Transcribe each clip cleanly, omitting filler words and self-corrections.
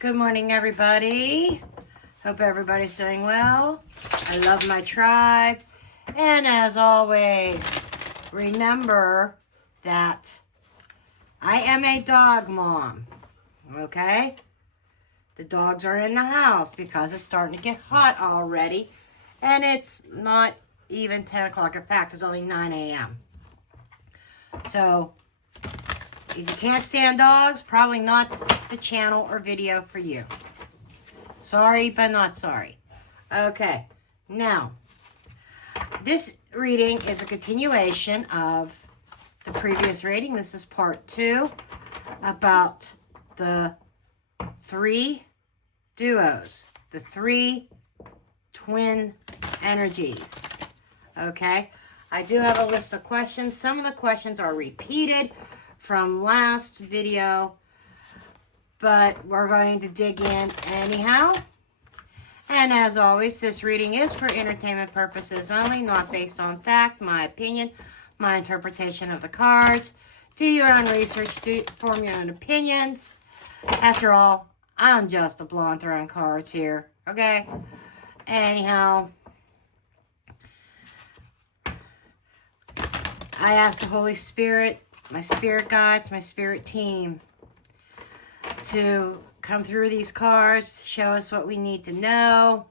Good morning, everybody. Hope everybody's doing well. I love my tribe. And as always, remember that I am a dog mom, okay? The dogs are in the house because it's starting to get hot already. And it's not even 10 o'clock. In fact, it's only 9 a.m. So, if you can't stand dogs, probably not the channel or video for you. Sorry, but not sorry. Okay, now, this reading is a continuation of the previous reading. This is part 2 about the 3 duos, the 3 twin energies. Okay, I do have a list of questions. Some of the questions are repeated from last video, but we're going to dig in anyhow. And as always, this reading is for entertainment purposes only, not based on fact, my opinion, my interpretation of the cards. Do your own research, form your own opinions. After all, I'm just a blonde throwing cards here, okay? Anyhow, I asked the Holy Spirit, my spirit guides, my spirit team, to come through these cards, show us what we need to know,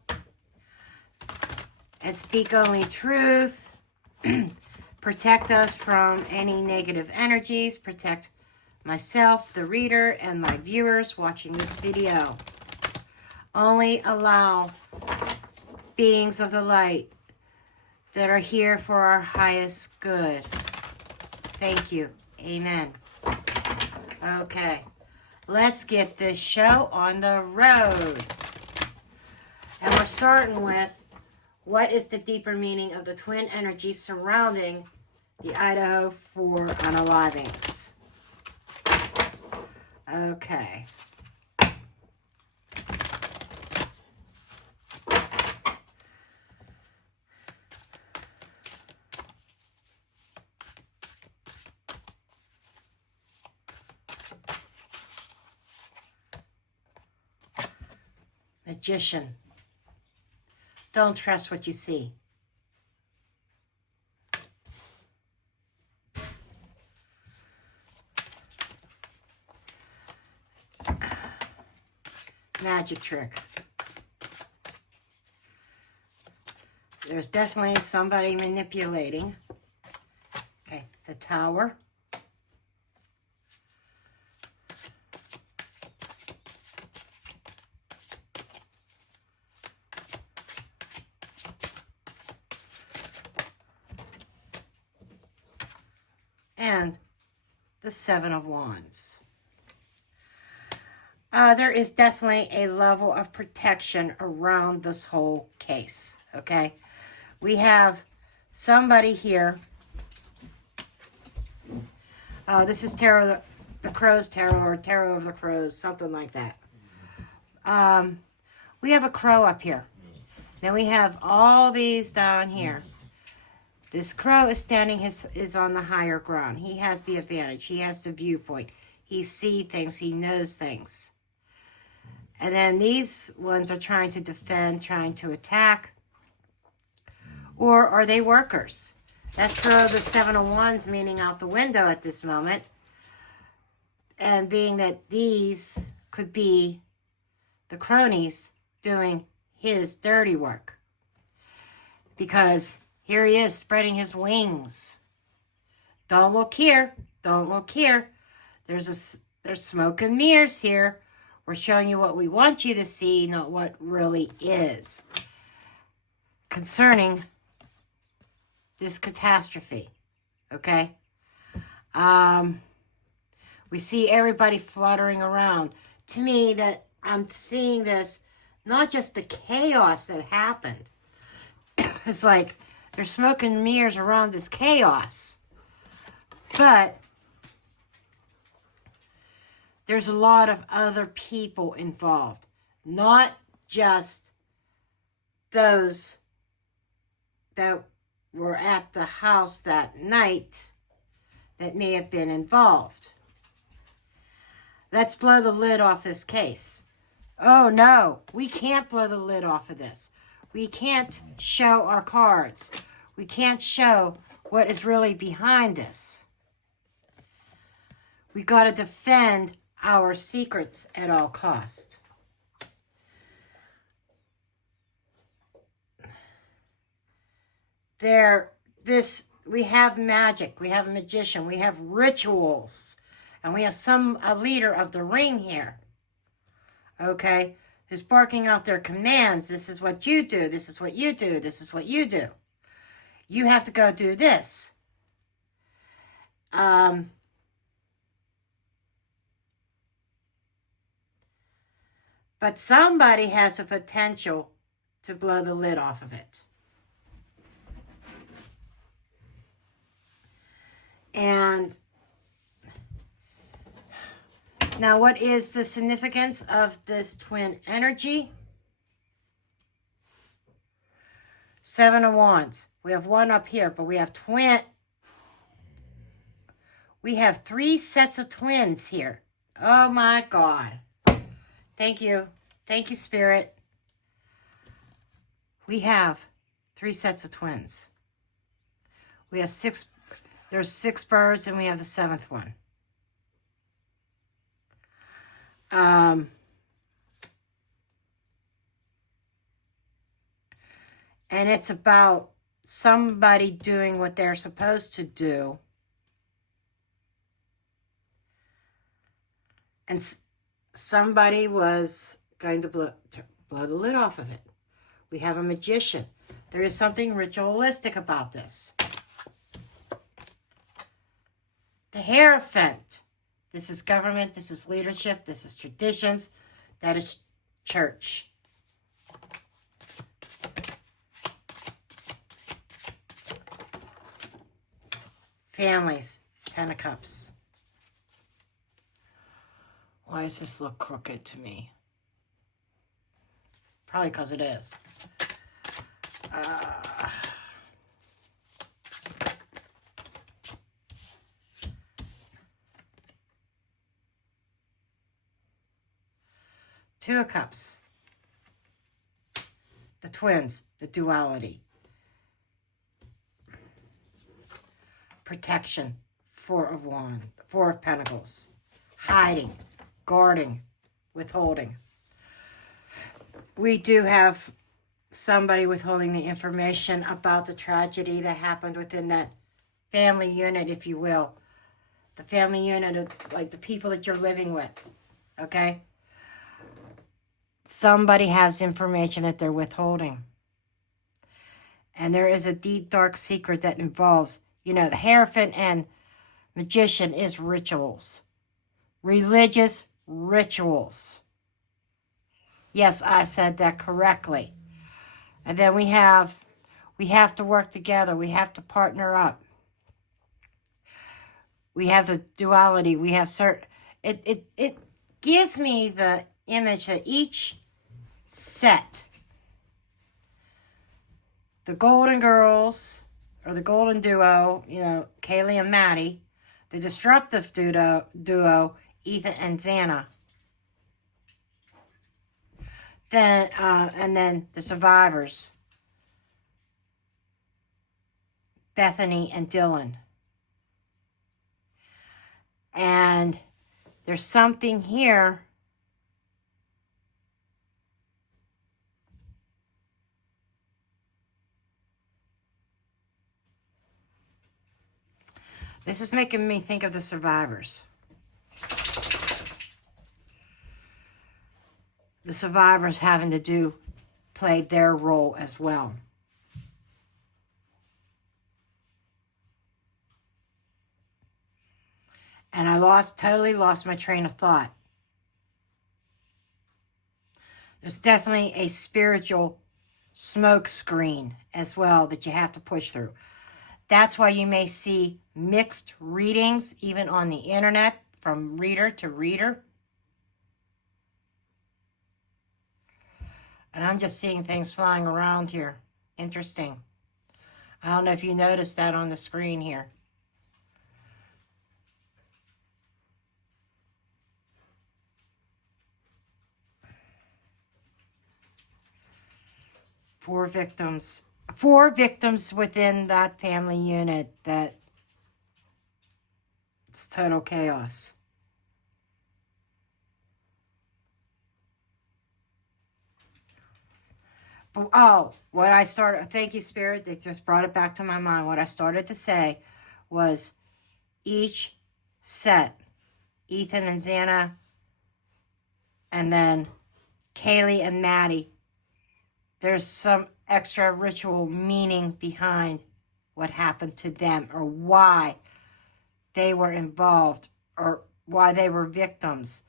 and speak only truth, protect us from any negative energies, protect myself, the reader, and my viewers watching this video. Only allow beings of the light that are here for our highest good. Thank you. Amen. Okay. Let's get this show on the road. And we're starting with, what is the deeper meaning of the twin energy surrounding the Idaho 4 unalivings? Okay. Magician. Don't trust what you see. Magic trick. There's definitely somebody manipulating. Okay, the Tower. And the 7 of Wands. There is definitely a level of protection around this whole case, okay? We have somebody here. This is Tarot, the Crow's Tarot, or Tarot of the Crows, something like that. We have a crow up here. Then we have all these down here. This crow is standing, is on the higher ground. He has the advantage. He has the viewpoint. He sees things. He knows things. And then these ones are trying to defend, trying to attack. Or are they workers? Let's throw the 7 of Wands meaning out the window at this moment. And being that these could be the cronies doing his dirty work. Because here he is spreading his wings. Don't look here. Don't look here. There's smoke and mirrors here. We're showing you what we want you to see, not what really is. Concerning this catastrophe. Okay? We see everybody fluttering around. To me, that I'm seeing this, not just the chaos that happened. It's like there's smoke and mirrors around this chaos. But there's a lot of other people involved. Not just those that were at the house that night that may have been involved. Let's blow the lid off this case. Oh no, we can't blow the lid off of this. We can't show our cards. We can't show what is really behind this. We got to defend our secrets at all costs. We have magic, we have a magician, we have rituals, and we have a leader of the ring here. Okay, who's barking out their commands. This is what you do. This is what you do. This is what you do. You have to go do this. But somebody has a potential to blow the lid off of it. And now, what is the significance of this twin energy? 7 of Wands. We have one up here, but we have we have 3 sets of twins here. Oh my God. Thank you. Thank you, Spirit. We have 3 sets of twins. We have 6, there's 6 birds, and we have the 7th one. And it's about somebody doing what they're supposed to do. And somebody was going to blow the lid off of it. We have a magician. There is something ritualistic about this. The Hierophant. This is government. This is leadership. This is traditions. That is church. Families. 10 of Cups. Why does this look crooked to me? Probably because it is. Two of Cups. The twins. The duality. Protection. 4 of Pentacles. Hiding. Guarding. Withholding. We do have somebody withholding the information about the tragedy that happened within that family unit, if you will. The family unit of, like, the people that you're living with. Okay? Somebody has information that they're withholding. And there is a deep, dark secret that involves, the Hierophant and magician is rituals. Religious rituals. Yes, I said that correctly. And then we have to work together. We have to partner up. We have the duality. We have it gives me the image that each set, the Golden Girls, or the Golden Duo, Kaylee and Maddie, the Disruptive Duo, Ethan and Zana, then and then the Survivors, Bethany and Dylan. And there's something here. This is making me think of the Survivors. The Survivors having to play their role as well. And I totally lost my train of thought. There's definitely a spiritual smoke screen as well that you have to push through. That's why you may see mixed readings, even on the internet, from reader to reader. And I'm just seeing things flying around here. Interesting. I don't know if you noticed that on the screen here. 4 victims within that family unit that it's total chaos. Oh, what I started, thank you, Spirit, they just brought it back to my mind. What I started to say was each set, Ethan and Xana, and then Kaylee and Maddie, there's some extra ritual meaning behind what happened to them or why they were involved or why they were victims.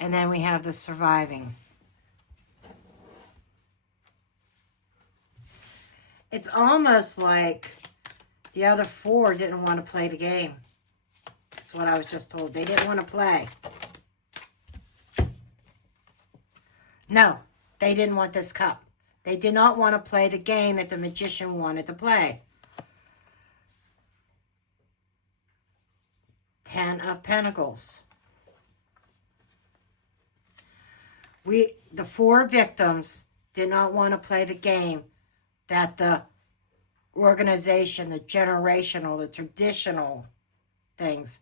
And then we have the surviving. It's almost like the other 4 didn't want to play the game. That's what I was just told. They didn't want to play. No, they didn't want this cup. They did not want to play the game that the magician wanted to play. 10 of Pentacles. The 4 victims did not want to play the game that the organization, the generational, the traditional things,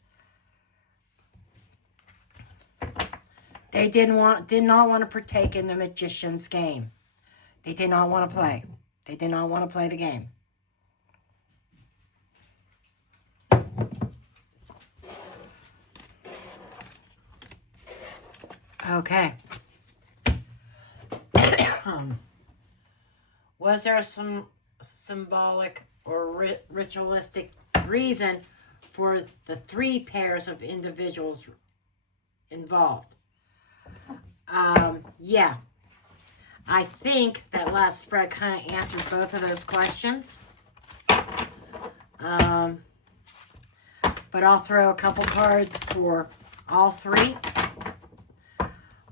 they did not want to partake in the magician's game. They did not want to play. They did not want to play the game. Okay. Was there some symbolic or ritualistic reason for the 3 pairs of individuals involved? Yeah. I think that last spread kind of answered both of those questions. But I'll throw a couple cards for all 3.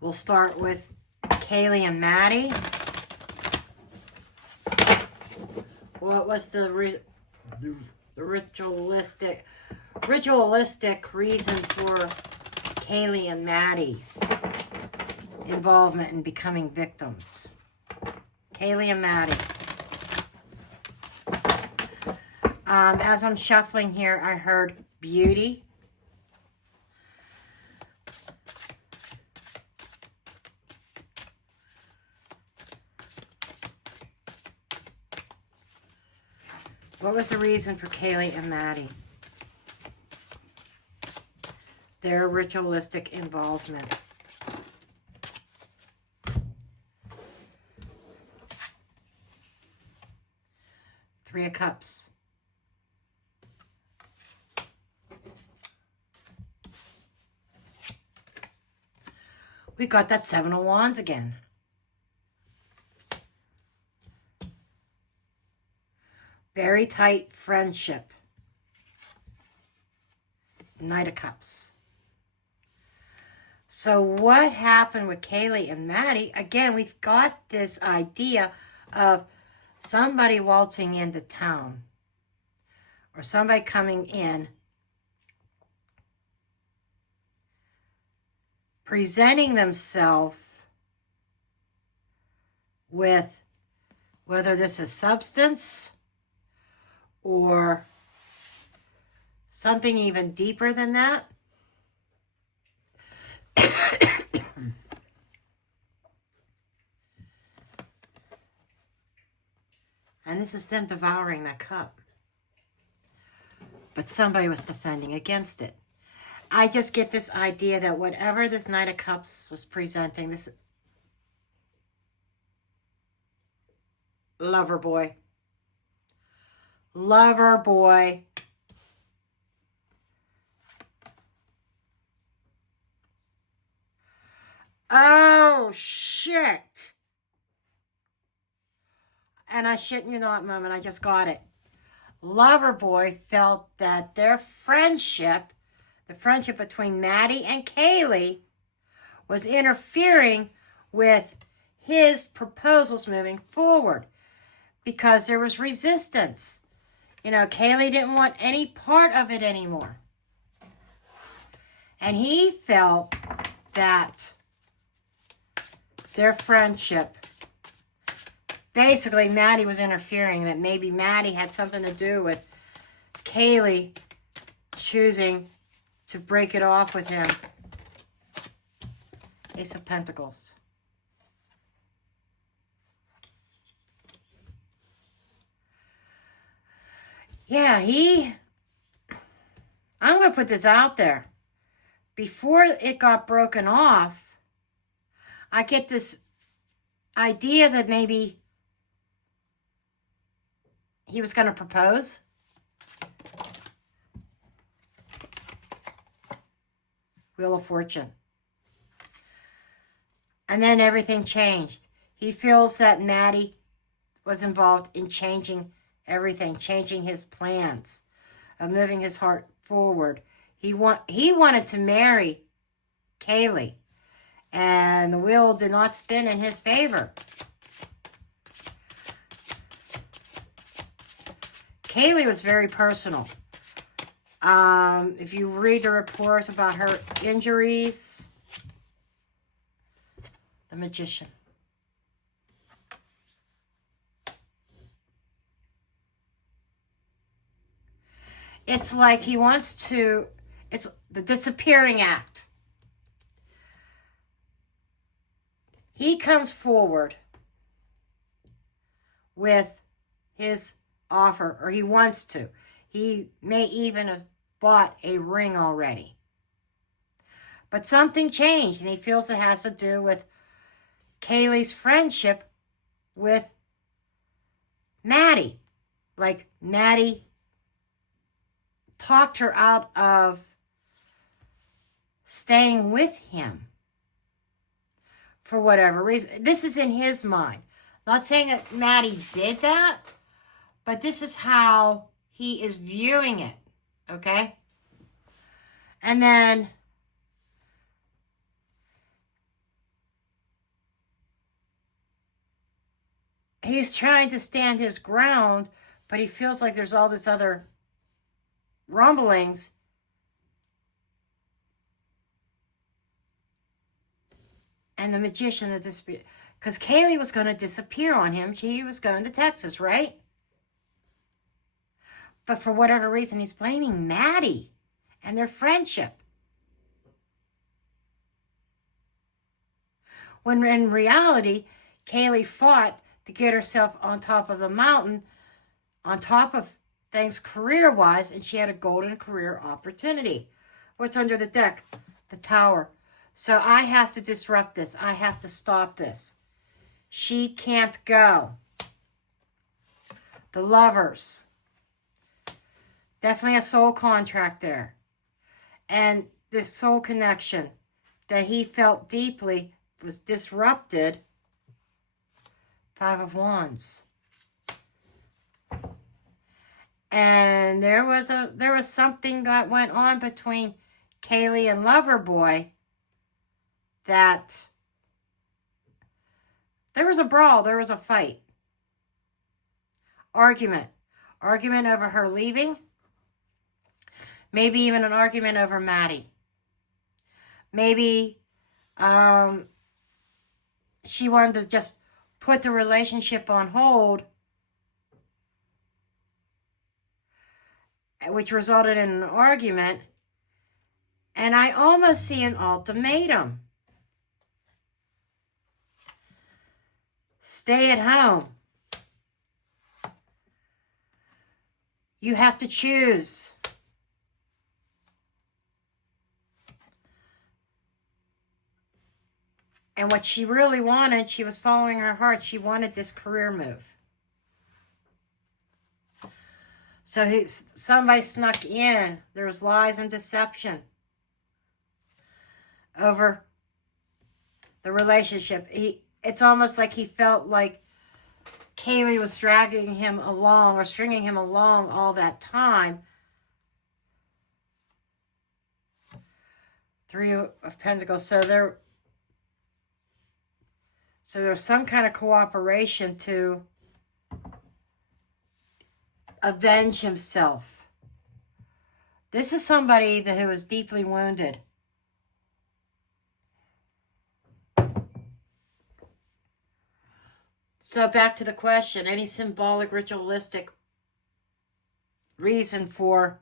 We'll start with Kaylee and Maddie. What was the ritualistic reason for Kaylee and Maddie's involvement in becoming victims? Kaylee and Maddie. As I'm shuffling here, I heard beauty. What was the reason for Kaylee and Maddie? Their ritualistic involvement. Three of Cups. We got that 7 of Wands again. Very tight friendship. Knight of Cups. So what happened with Kaylee and Maddie? Again, we've got this idea of somebody waltzing into town. Or somebody coming in. Presenting themselves with whether this is substance or something even deeper than that. And this is them devouring that cup. But somebody was defending against it. I just get this idea that whatever this Knight of Cups was presenting, this lover boy. Lover boy. Oh, shit. And I shit you not, moment, I just got it. Lover boy felt that their friendship, the friendship between Maddie and Kaylee, was interfering with his proposals moving forward because there was resistance. You know, Kaylee didn't want any part of it anymore. And he felt that their friendship basically Maddie was interfering, that maybe Maddie had something to do with Kaylee choosing to break it off with him. Ace of Pentacles. Yeah, I'm going to put this out there. Before it got broken off, I get this idea that maybe he was going to propose. Wheel of Fortune. And then everything changed. He feels that Maddie was involved in changing everything, changing his plans, of moving his heart forward. He wanted to marry Kaylee, and the wheel did not spin in his favor. Kaylee was very personal. If you read the reports about her injuries, the Magician. It's like he wants to, it's the disappearing act. He comes forward with his offer, or he wants to. He may even have bought a ring already. But something changed, and he feels it has to do with Kaylee's friendship with Maddie. Like Maddie talked her out of staying with him for whatever reason. This is in his mind. Not saying that Maddie did that, but this is how he is viewing it, okay? And then he's trying to stand his ground, but he feels like there's all this other rumblings. And the Magician, because Kaylee was going to disappear on him. He was going to Texas, right? But for whatever reason, he's blaming Maddie and their friendship. When in reality, Kaylee fought to get herself on top of the mountain, on top of things career-wise, and she had a golden career opportunity. What's under the deck? The Tower. So I have to disrupt this. I have to stop this. She can't go. The Lovers. Definitely a soul contract there. And this soul connection that he felt deeply was disrupted. Five of Wands. And there was something that went on between Kaylee and Loverboy, that there was a brawl, there was a fight. Argument over her leaving. Maybe even an argument over Maddie. Maybe she wanted to just put the relationship on hold, which resulted in an argument. And I almost see an ultimatum. Stay at home. You have to choose. And what she really wanted, she was following her heart. She wanted this career move. So somebody snuck in. There was lies and deception over the relationship. It's almost like he felt like Kaylee was dragging him along or stringing him along all that time. Three of Pentacles. So there was some kind of cooperation to avenge himself. This is somebody who was deeply wounded. So back to the question, any symbolic, ritualistic reason for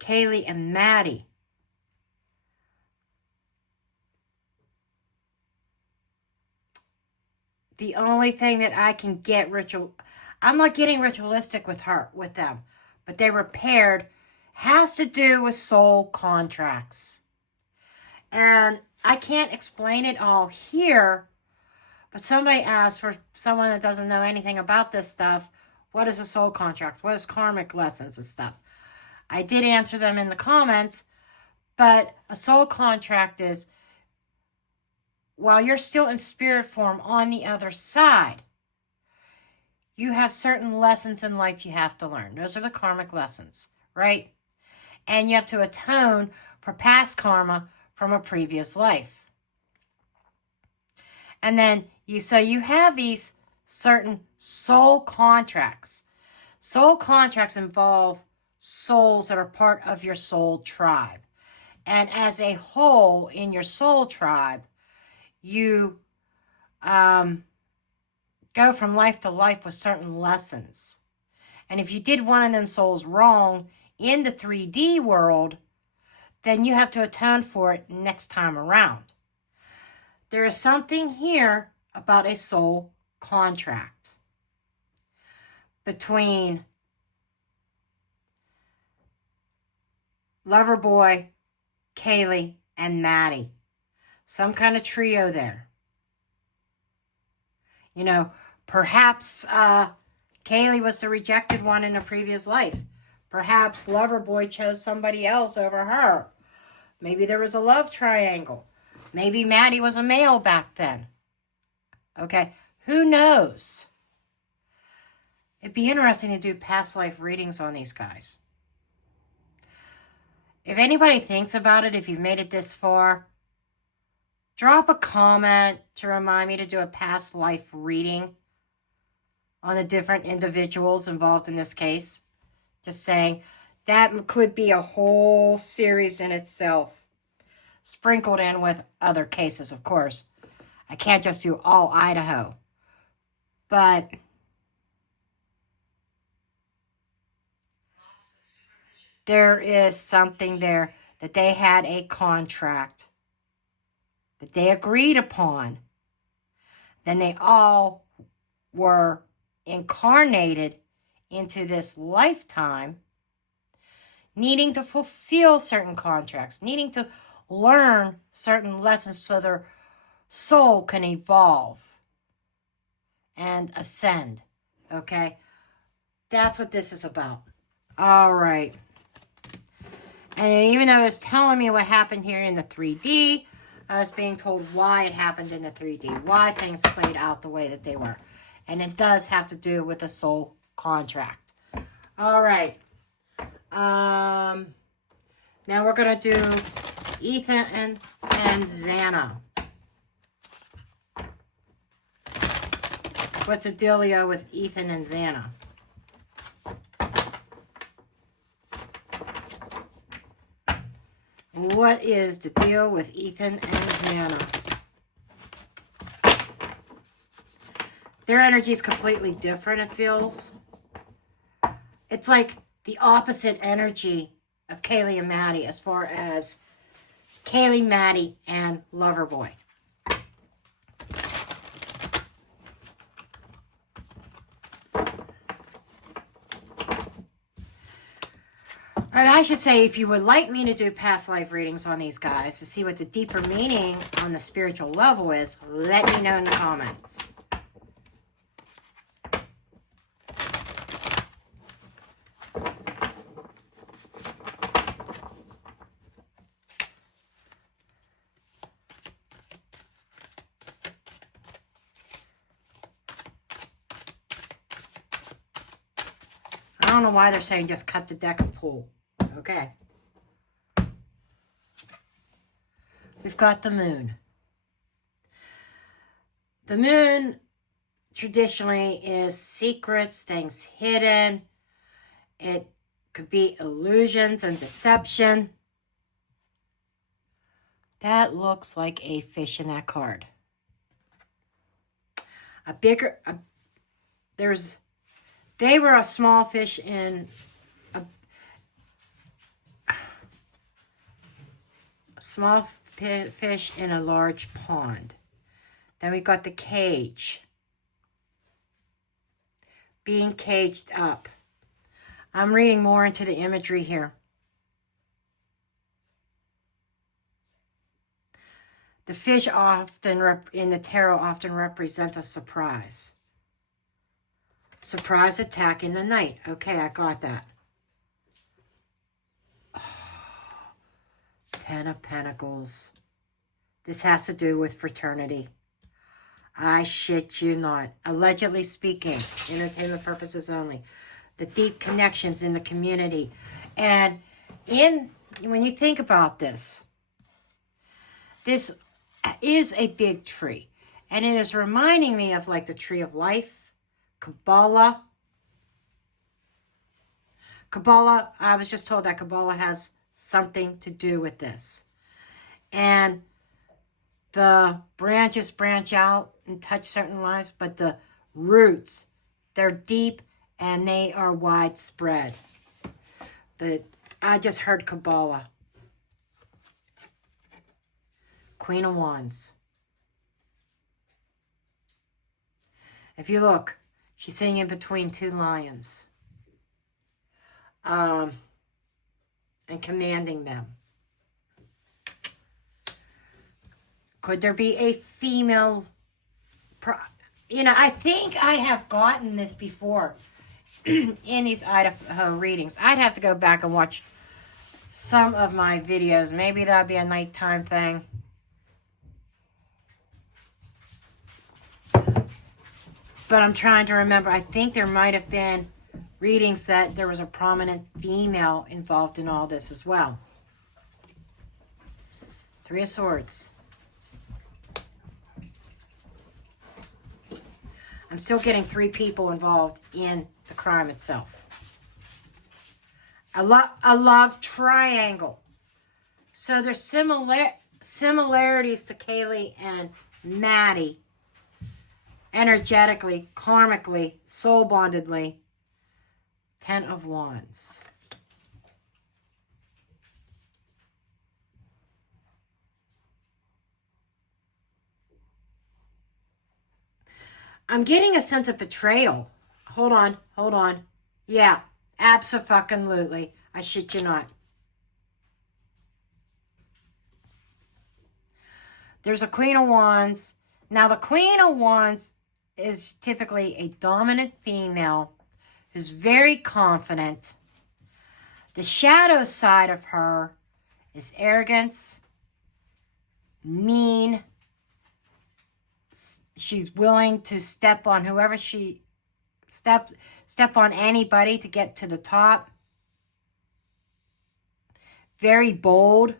Kaylee and Maddie? The only thing that I can get I'm not getting ritualistic with them, but they were paired, has to do with soul contracts. And I can't explain it all here, but somebody asked, for someone that doesn't know anything about this stuff, what is a soul contract? What is karmic lessons and stuff? I did answer them in the comments, but a soul contract is while you're still in spirit form on the other side, you have certain lessons in life you have to learn. Those are the karmic lessons, right? And you have to atone for past karma from a previous life. And then you have these certain soul contracts. Soul contracts involve souls that are part of your soul tribe. And as a whole in your soul tribe, you go from life to life with certain lessons. And if you did one of them souls wrong in the 3D world, then you have to atone for it next time around. There is something here about a soul contract between Loverboy, Kaylee, and Maddie. Some kind of trio there. You know, perhaps Kaylee was the rejected one in a previous life. Perhaps Loverboy chose somebody else over her. Maybe there was a love triangle. Maybe Maddie was a male back then. Okay, who knows? It'd be interesting to do past life readings on these guys. If anybody thinks about it, if you've made it this far, drop a comment to remind me to do a past life reading on the different individuals involved in this case. Just saying, that could be a whole series in itself. Sprinkled in with other cases, of course. I can't just do all Idaho. But there is something there that they had a contract that they agreed upon. Then they all were incarnated into this lifetime, needing to fulfill certain contracts, needing to learn certain lessons so their soul can evolve and ascend. Okay? That's what this is about. All right. And even though it was telling me what happened here in the 3D, I was being told why it happened in the 3D, why things played out the way that they were. And it does have to do with the soul contract. All right. Now we're going to do Ethan and Xana. What's the dealio with Ethan and Xana? What is the deal with Ethan and Zana? Their energy is completely different, it feels. It's like the opposite energy of Kaylee and Maddie as far as Kaylee, Maddie, and Loverboy. And I should say, if you would like me to do past life readings on these guys to see what the deeper meaning on the spiritual level is, let me know in the comments. I don't know why they're saying just cut the deck and pull. Okay. We've got the moon. The moon traditionally is secrets, things hidden. It could be illusions and deception. That looks like a fish in that card. A they were a small fish in a small fish in a large pond. Then we got the cage. Being caged up. I'm reading more into the imagery here. The fish often in the tarot often represents a surprise. Surprise attack in the night. Okay, I got that. Oh, 10 of Pentacles. This has to do with fraternity. I shit you not. Allegedly speaking, entertainment purposes only. The deep connections in the community. And when you think about this, this is a big tree. And it is reminding me of like the tree of life, Kabbalah. Kabbalah, I was just told that Kabbalah has something to do with this. And the branches branch out and touch certain lives, but the roots, they're deep and they are widespread. But I just heard Kabbalah. Queen of Wands. If you look, she's sitting in between two lions. And commanding them. Could there be a female? I think I have gotten this before in these Idaho readings. I'd have to go back and watch some of my videos. Maybe that'd be a nighttime thing. But I'm trying to remember. I think there might have been readings that there was a prominent female involved in all this as well. Three of Swords. I'm still getting 3 people involved in the crime itself. A love triangle. So there's similarities to Kaylee and Maddie. Energetically, karmically, soul bondedly. 10 of Wands. I'm getting a sense of betrayal. Hold on. Yeah, abso-fucking-lutely. I shit you not. There's a Queen of Wands. Now, the Queen of Wands is typically a dominant female who's very confident. The shadow side of her is arrogance, mean. She's willing to step on whoever she step on anybody to get to the top. Very bold.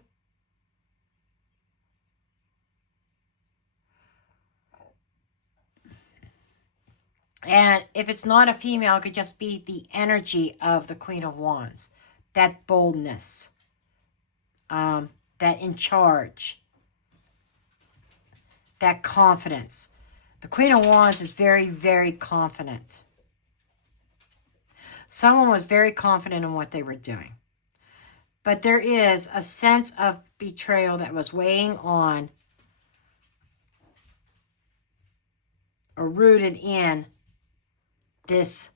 And if it's not a female, it could just be the energy of the Queen of Wands. That boldness. That in charge. That confidence. The Queen of Wands is very, very confident. Someone was very confident in what they were doing. But there is a sense of betrayal that was weighing on or rooted in this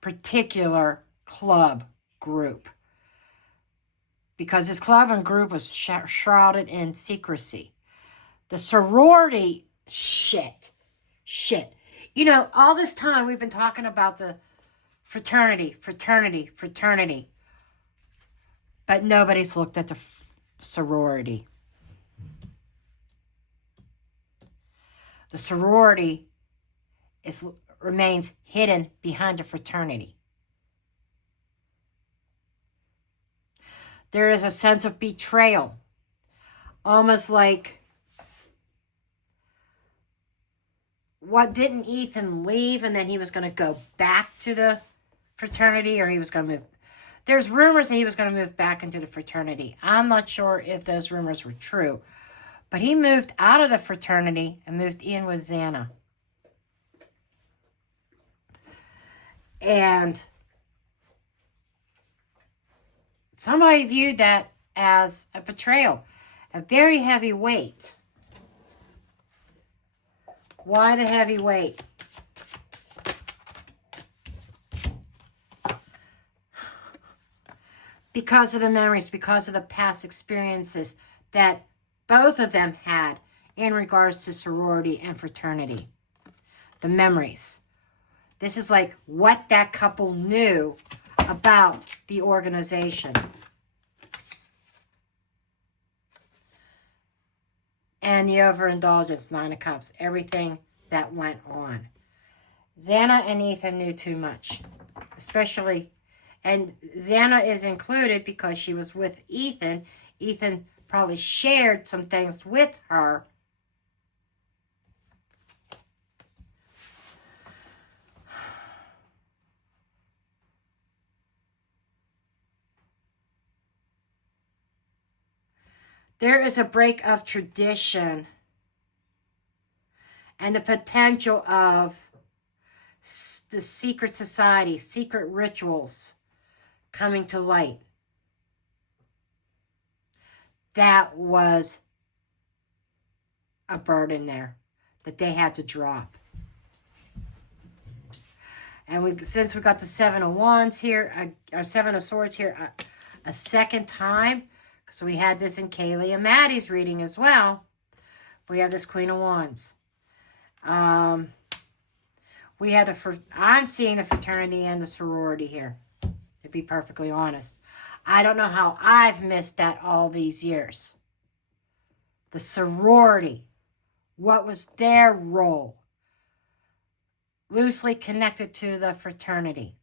particular club group. Because this club and group was shrouded in secrecy. The sorority, shit. All this time we've been talking about the fraternity. But nobody's looked at the sorority. The sorority remains hidden behind the fraternity. There is a sense of betrayal. Almost like, what, didn't Ethan leave and then he was going to go back to the fraternity, or he was going to move? There's rumors that he was going to move back into the fraternity. I'm not sure if those rumors were true. But he moved out of the fraternity and moved in with Zana. And somebody viewed that as a betrayal, a very heavy weight. Why the heavy weight? Because of the memories, because of the past experiences that both of them had in regards to sorority and fraternity. The memories. This is like what that couple knew about the organization. And the overindulgence, 9 of Cups, everything that went on. Xana and Ethan knew too much, especially, and Xana is included because she was with Ethan. Ethan probably shared some things with her. There is a break of tradition and the potential of the secret society, secret rituals coming to light. That was a burden there that they had to drop. And since we got the 7 of Wands here, or 7 of Swords here, a second time, so we had this in Kaylee and Maddie's reading as well. We have this Queen of Wands. We have I'm seeing the fraternity and the sorority here, to be perfectly honest. I don't know how I've missed that all these years. The sorority. What was their role? Loosely connected to the fraternity.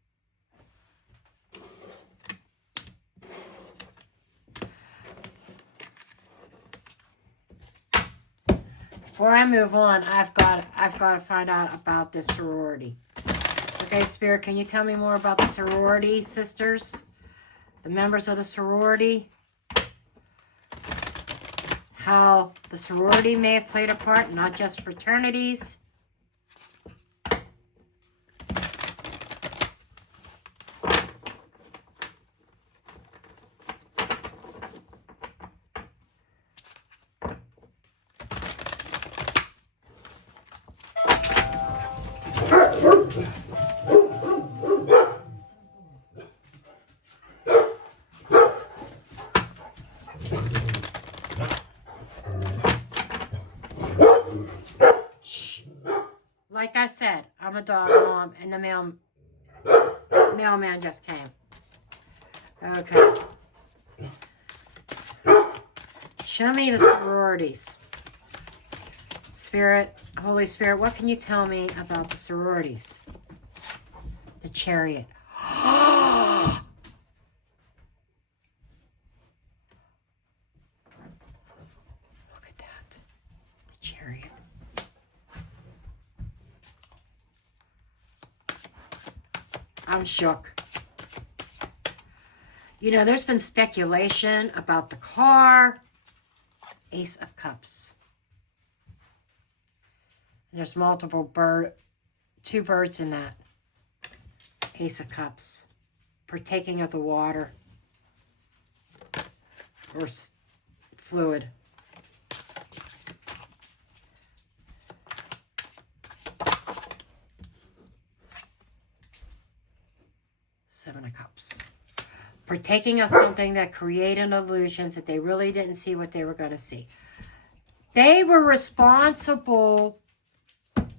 Before I move on, I've got to find out about this sorority. Okay, Spirit, can you tell me more about the sorority, sisters? The members of the sorority? How the sorority may have played a part, not just fraternities. Like I said, I'm a dog mom, and the mailman just came. Okay. Show me the sororities. Spirit, Holy Spirit, what can you tell me about the sororities? The Chariot. Look at that. The Chariot. I'm shook. You know, there's been speculation about the car. Ace of Cups. And there's multiple two birds in that. Ace of Cups. Partaking of the water. Or fluid. Seven of Cups. Partaking of something that created illusions that they really didn't see what they were going to see. They were responsible.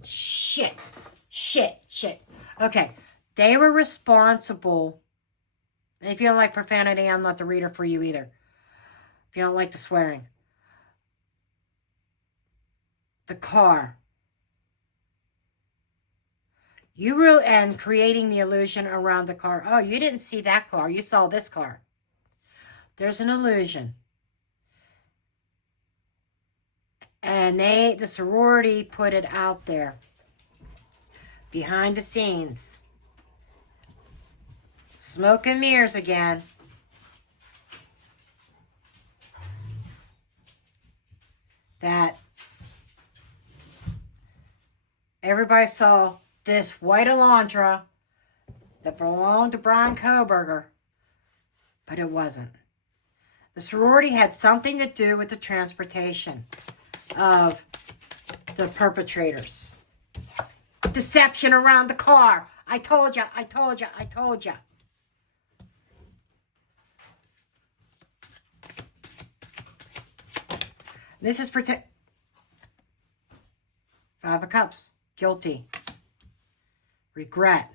Shit. Okay. They were responsible. And if you don't like profanity, I'm not the reader for you either. If you don't like the swearing. The car. And creating the illusion around the car. Oh, you didn't see that car. You saw this car. There's an illusion. And the sorority put it out there. Behind the scenes. Smoke and mirrors again. That everybody saw this white Alondra that belonged to Bryan Kohberger, but it wasn't. The sorority had something to do with the transportation of the perpetrators. Deception around the car. I told you, I told you, I told you. This is Five of Cups. Guilty. Regret.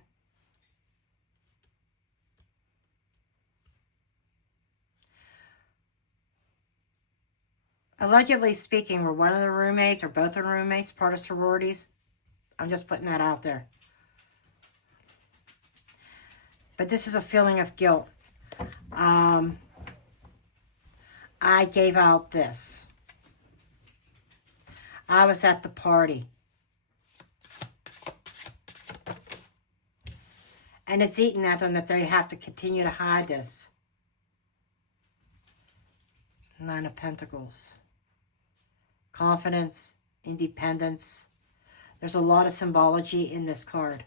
Allegedly speaking, were one of the roommates or both of the roommates part of sororities? I'm just putting that out there. But this is a feeling of guilt. I gave out this. I was at the party. And it's eating at them that they have to continue to hide this. Nine of Pentacles. Confidence, independence. There's a lot of symbology in this card.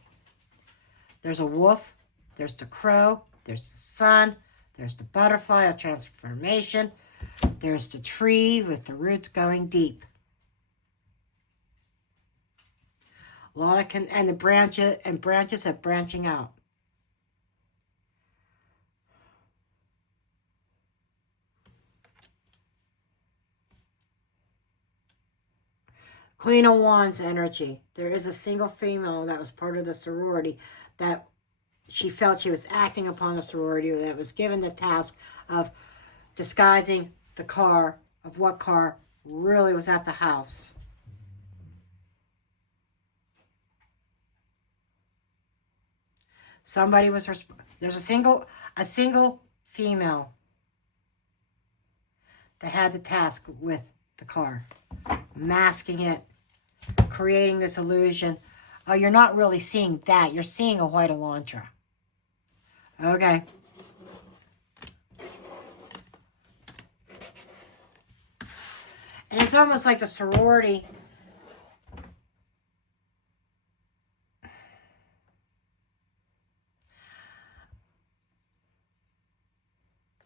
There's a wolf, there's the crow, there's the sun, there's the butterfly of transformation, there's the tree with the roots going deep. A lot of and the branches are branching out. Queen of Wands energy. There is a single female that was part of the sorority that she felt she was acting upon the sorority, that was given the task of disguising the car, of what car really was at the house. Somebody was, there's a single female that had the task with the car, masking it, creating this illusion. Oh, you're not really seeing that. You're seeing a white Elantra. Okay. And it's almost like the sorority.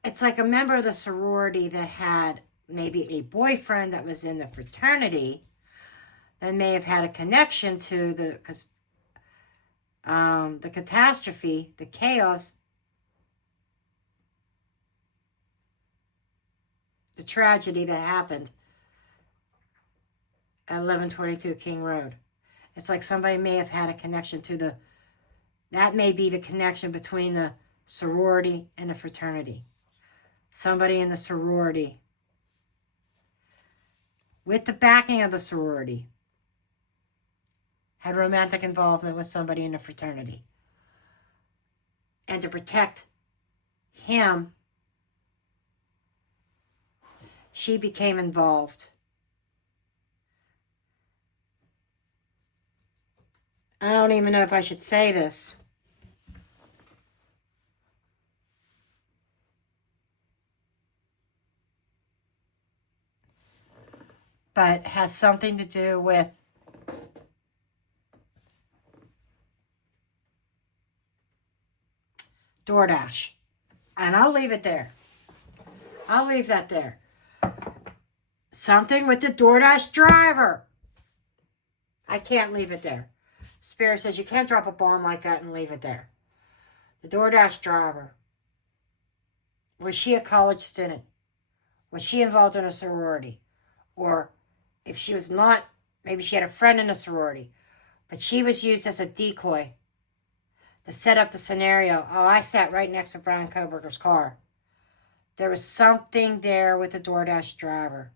It's like a member of the sorority that had maybe a boyfriend that was in the fraternity that may have had a connection to the catastrophe, the chaos, the tragedy that happened at 1122 King Road. It's like somebody may have had a connection to that may be the connection between the sorority and the fraternity. Somebody in the sorority, with the backing of the sorority, had romantic involvement with somebody in the fraternity. And to protect him, she became involved. I don't even know if I should say this. But has something to do with DoorDash. And I'll leave it there. I'll leave that there. Something with the DoorDash driver. I can't leave it there. Spirit says you can't drop a bomb like that and leave it there. The DoorDash driver. Was she a college student? Was she involved in a sorority? Or if she was not, maybe she had a friend in a sorority. But she was used as a decoy to set up the scenario. Oh, I sat right next to Bryan Kohberger's car. There was something there with the DoorDash driver.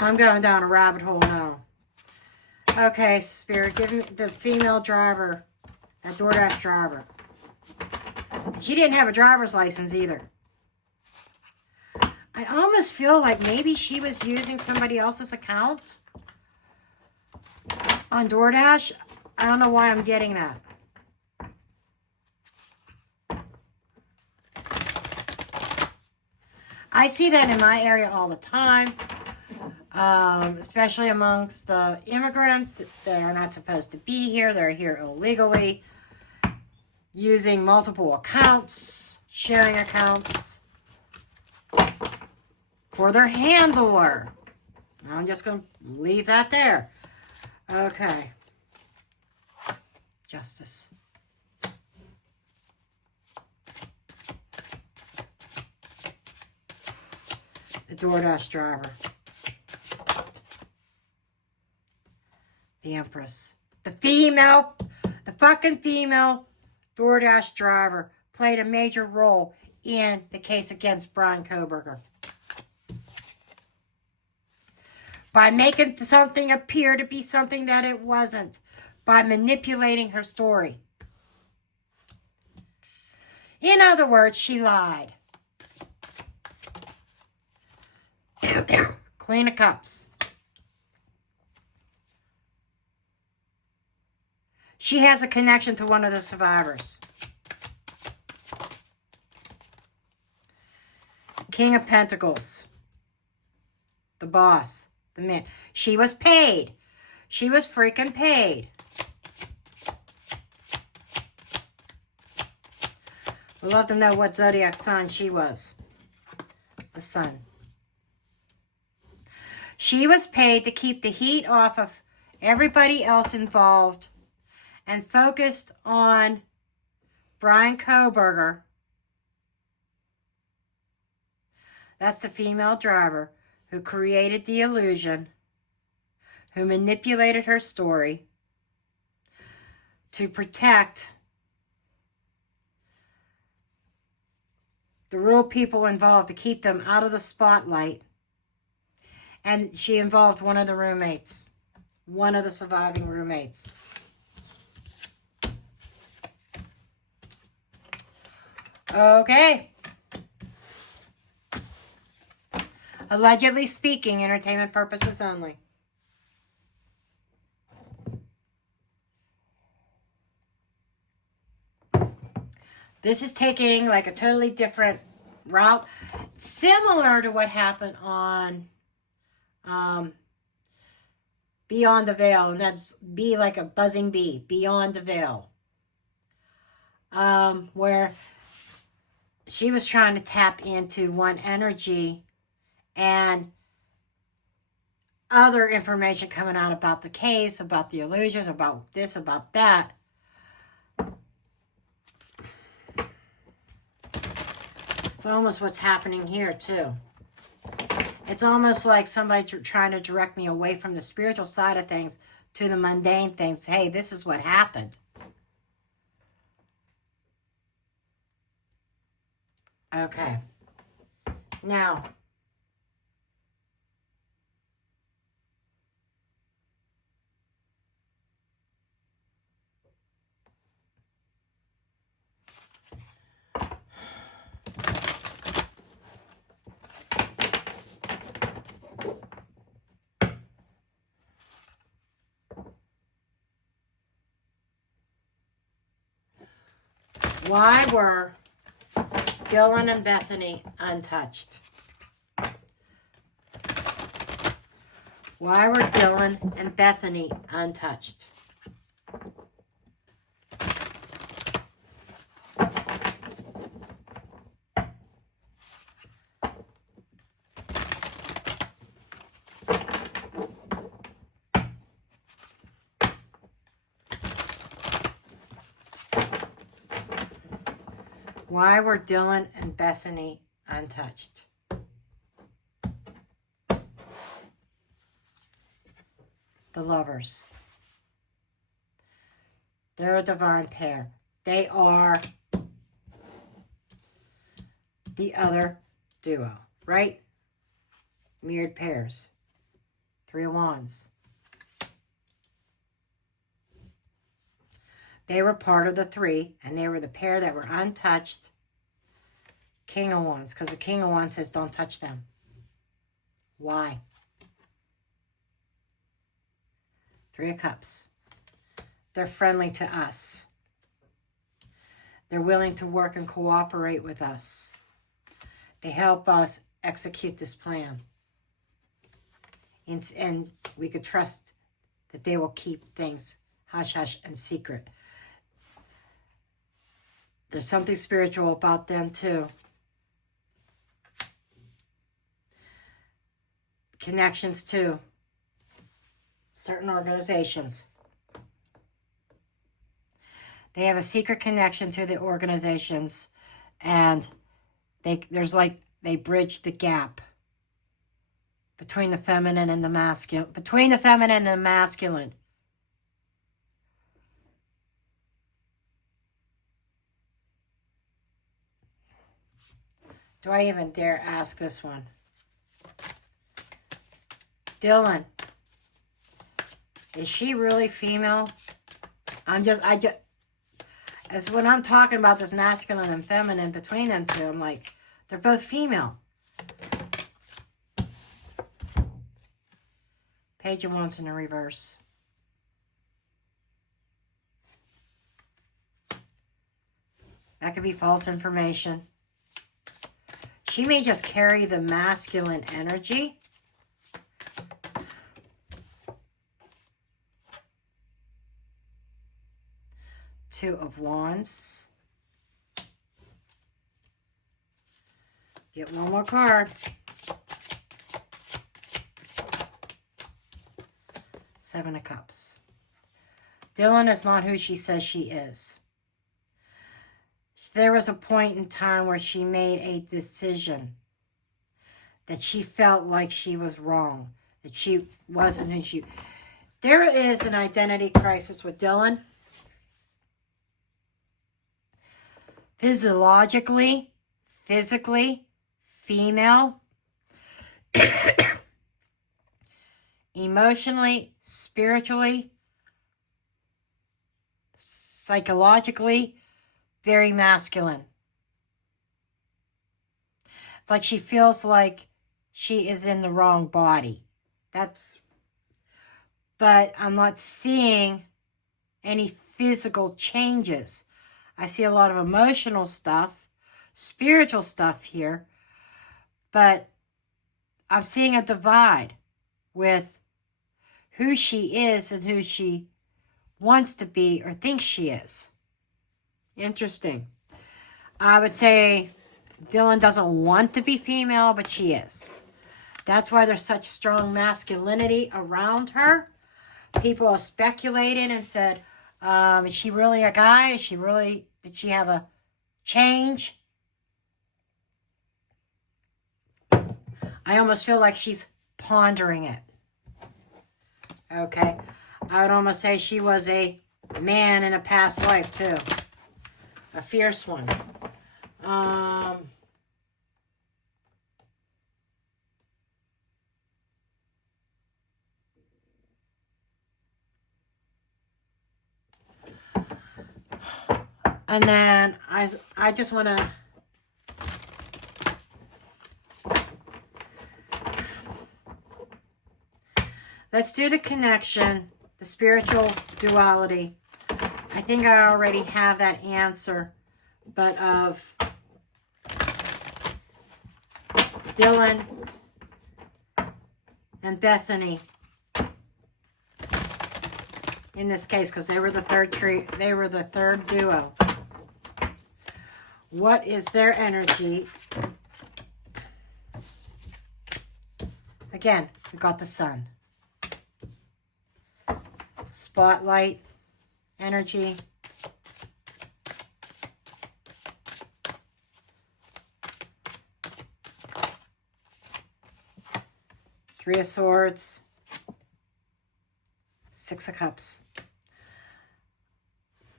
I'm going down a rabbit hole now. Okay, Spirit, give me the female driver, that DoorDash driver. She didn't have a driver's license either. I almost feel like maybe she was using somebody else's account on DoorDash. I don't know why I'm getting that. I see that in my area all the time, especially amongst the immigrants that are not supposed to be here. They're here illegally, using multiple accounts, sharing accounts for their handler. I'm just going to leave that there. Okay. Justice. The DoorDash driver. The Empress. The fucking female DoorDash driver played a major role in the case against Bryan Kohberger. By making something appear to be something that it wasn't. By manipulating her story. In other words, she lied. Queen of Cups. She has a connection to one of the survivors. King of Pentacles. The boss. The man. She was paid. She was freaking paid. We'd love to know what zodiac sign she was. The Sun. She was paid to keep the heat off of everybody else involved and focused on Bryan Kohberger. That's the female driver who created the illusion, who manipulated her story to protect the real people involved, to keep them out of the spotlight. And she involved one of the roommates, one of the surviving roommates. Okay. Allegedly speaking, entertainment purposes only. This is taking like a totally different route, similar to what happened on Beyond the Veil, and that's be like a buzzing bee, Beyond the Veil, where she was trying to tap into one energy and other information coming out about the case, about the illusions, about this, about that. It's almost what's happening here, too. It's almost like somebody trying to direct me away from the spiritual side of things to the mundane things. Hey, this is what happened. Okay. Now, why were Dylan and Bethany untouched? Why were Dylan and Bethany untouched? Why were Dylan and Bethany untouched? The Lovers. They're a divine pair. They are the other duo, right? Mirrored pairs. Three of Wands. They were part of the three, and they were the pair that were untouched. King of Wands, because the King of Wands says don't touch them. Why? Three of Cups. They're friendly to us. They're willing to work and cooperate with us. They help us execute this plan. And we could trust that they will keep things hush-hush and secret. There's something spiritual about them too. Connections to certain organizations. They have a secret connection to the organizations, and they bridge the gap between the feminine and the masculine. Between the feminine and the masculine. Do I even dare ask this one? Dylan, is she really female? As when I'm talking about this masculine and feminine between them two, I'm like, they're both female. Page of Wands in the reverse. That could be false information. She may just carry the masculine energy. Two of Wands. Get one more card. Seven of Cups. Dylan is not who she says she is. There was a point in time where she made a decision that she felt like she was wrong, that she wasn't who she... There is an identity crisis with Dylan. Physiologically, physically, female, emotionally, spiritually, psychologically, very masculine. It's like she feels like she is in the wrong body. But I'm not seeing any physical changes. I see a lot of emotional stuff, spiritual stuff here, but I'm seeing a divide with who she is and who she wants to be or thinks she is. Interesting. I would say Dylan doesn't want to be female, but she is. That's why there's such strong masculinity around her. People have speculated and said, is she really a guy? Did she have a change? I almost feel like she's pondering it. Okay. I would almost say she was a man in a past life too. A fierce one. And then I just want to let's do the connection, the spiritual duality. I think I already have that answer, but of Dylan and Bethany in this case, because they were the third duo. What is their energy? Again, we got the sun. Spotlight energy. Three of Swords. Six of Cups.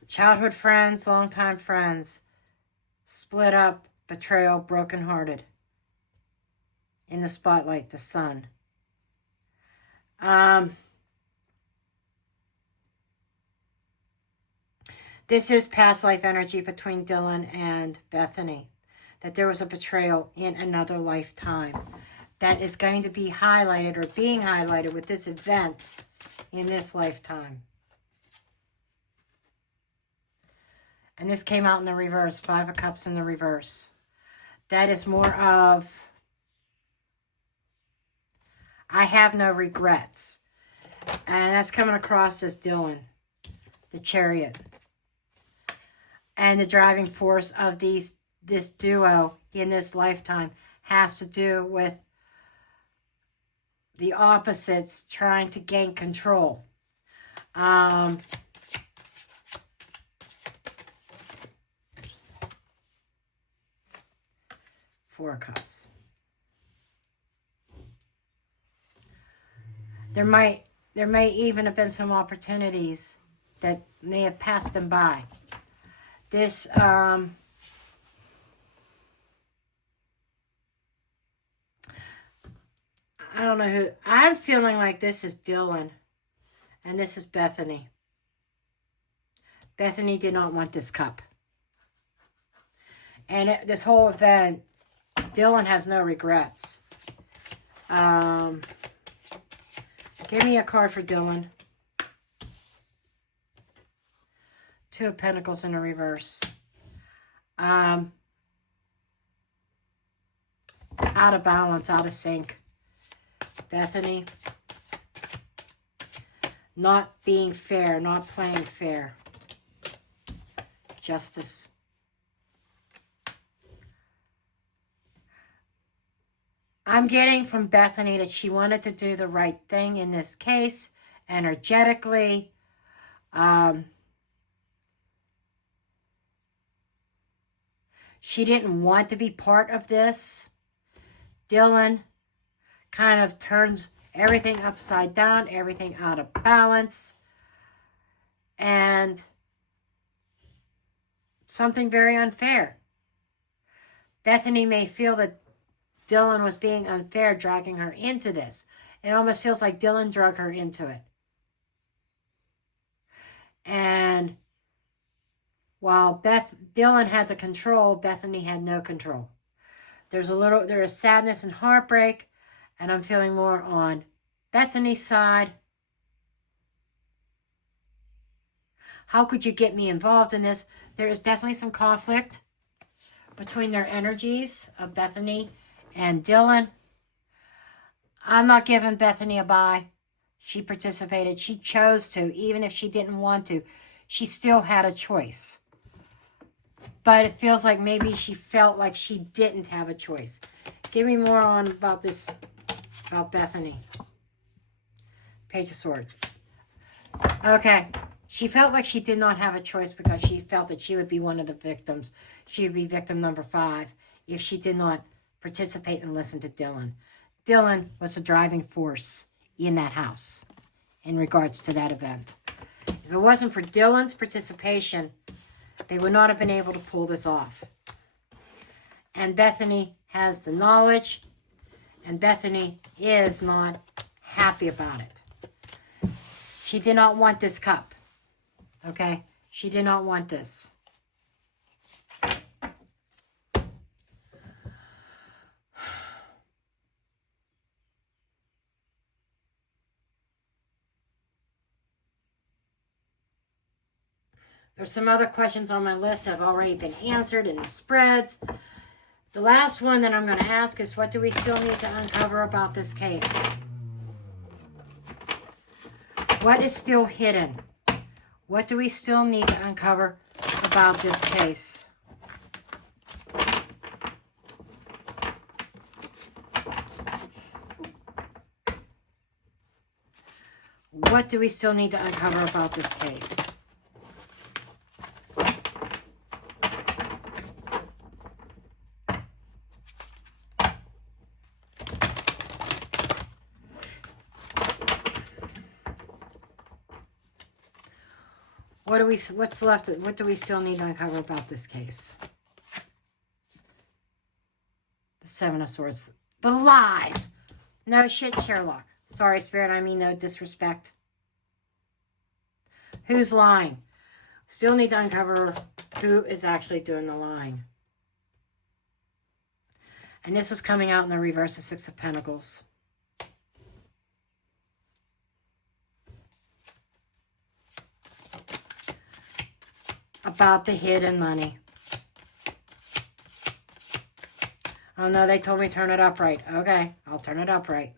Childhood friends, longtime friends. Split up, betrayal, brokenhearted. In the spotlight, the sun. This is past life energy between Dylan and Bethany. That there was a betrayal in another lifetime. That is going to be highlighted or being highlighted with this event in this lifetime. And this came out in the reverse. Five of Cups in the reverse. That is more of I have no regrets. And that's coming across as Dylan, the Chariot. And the driving force of this duo in this lifetime has to do with the opposites trying to gain control. Four of Cups. There may even have been some opportunities that may have passed them by. This, I don't know who, I'm feeling like this is Dylan and this is Bethany. Bethany did not want this cup. And this whole event, Dylan has no regrets. Give me a card for Dylan. Two of Pentacles in a reverse. Out of balance, out of sync. Bethany. Not being fair, not playing fair. Justice. I'm getting from Bethany that she wanted to do the right thing in this case, energetically. She didn't want to be part of this. Dylan kind of turns everything upside down, everything out of balance. And something very unfair. Bethany may feel that Dylan was being unfair, dragging her into this. It almost feels like Dylan drug her into it. And while Dylan had the control, Bethany had no control. There is sadness and heartbreak, and I'm feeling more on Bethany's side. How could you get me involved in this? There is definitely some conflict between their energies of Bethany and Dylan. I'm not giving Bethany a bye. She participated. She chose to. Even if she didn't want to, she still had a choice. But it feels like maybe she felt like she didn't have a choice. Give me more on about this, about Bethany. Page of Swords. Okay. She felt like she did not have a choice because she felt that she would be one of the victims. She would be victim number 5 if she did not participate and listen to Dylan. Dylan was a driving force in that house in regards to that event. If it wasn't for Dylan's participation, they would not have been able to pull this off. And Bethany has the knowledge, and Bethany is not happy about it. She did not want this cup. Okay? She did not want this. There's some other questions on my list that have already been answered in the spreads. The last one that I'm going to ask is, what do we still need to uncover about this case? What is still hidden? What do we still need to uncover about this case? What do we still need to uncover about this case? What's left? What do we still need to uncover about this case? The Seven of Swords. The lies. No shit, Sherlock. Sorry, Spirit. I mean no disrespect. Who's lying? Still need to uncover who is actually doing the lying. And this was coming out in the reverse of Six of Pentacles. About the hidden money. Oh no, they told me turn it upright. Okay, I'll turn it upright.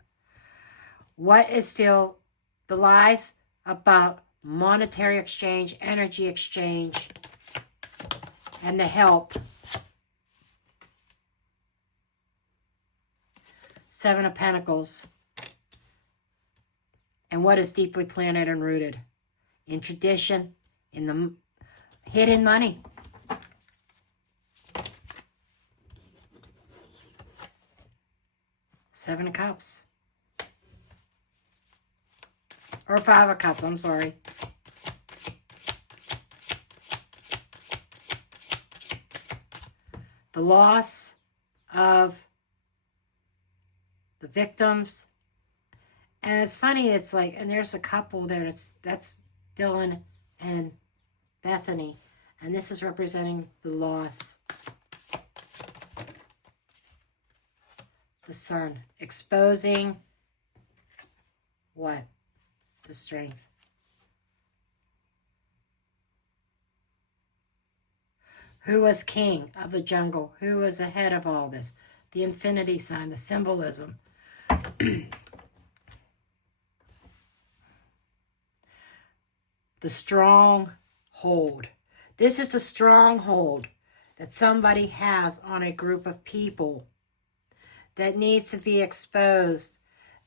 What is still the lies about monetary exchange, energy exchange, and the help. Seven of Pentacles. And what is deeply planted and rooted in tradition, in the hidden money. Seven of Cups. Or Five of Cups, I'm sorry. The loss of the victims. And it's funny, it's like, and there's a couple there, that's Dylan and Bethany. And this is representing the loss. The Sun. Exposing what? The strength. Who was king of the jungle? Who was ahead of all this? The infinity sign, the symbolism. The stronghold. This is a stronghold that somebody has on a group of people that needs to be exposed,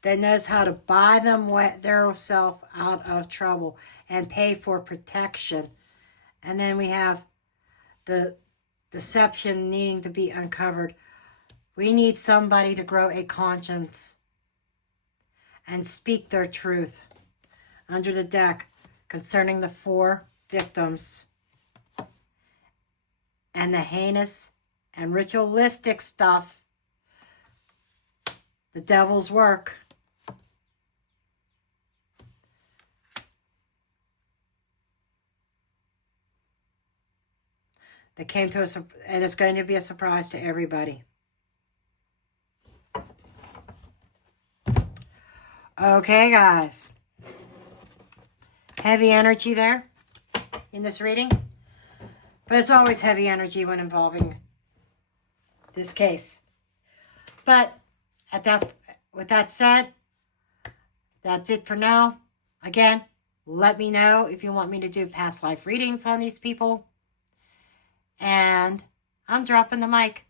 that knows how to buy them their self out of trouble and pay for protection. And then we have the deception needing to be uncovered. We need somebody to grow a conscience and speak their truth. Under the deck, concerning the 4 victims and the heinous and ritualistic stuff, the devil's work. That came to us, and it's going to be a surprise to everybody. Okay, guys. Heavy energy there in this reading. But it's always heavy energy when involving this case. But with that said, that's it for now. Again, let me know if you want me to do past life readings on these people. And I'm dropping the mic.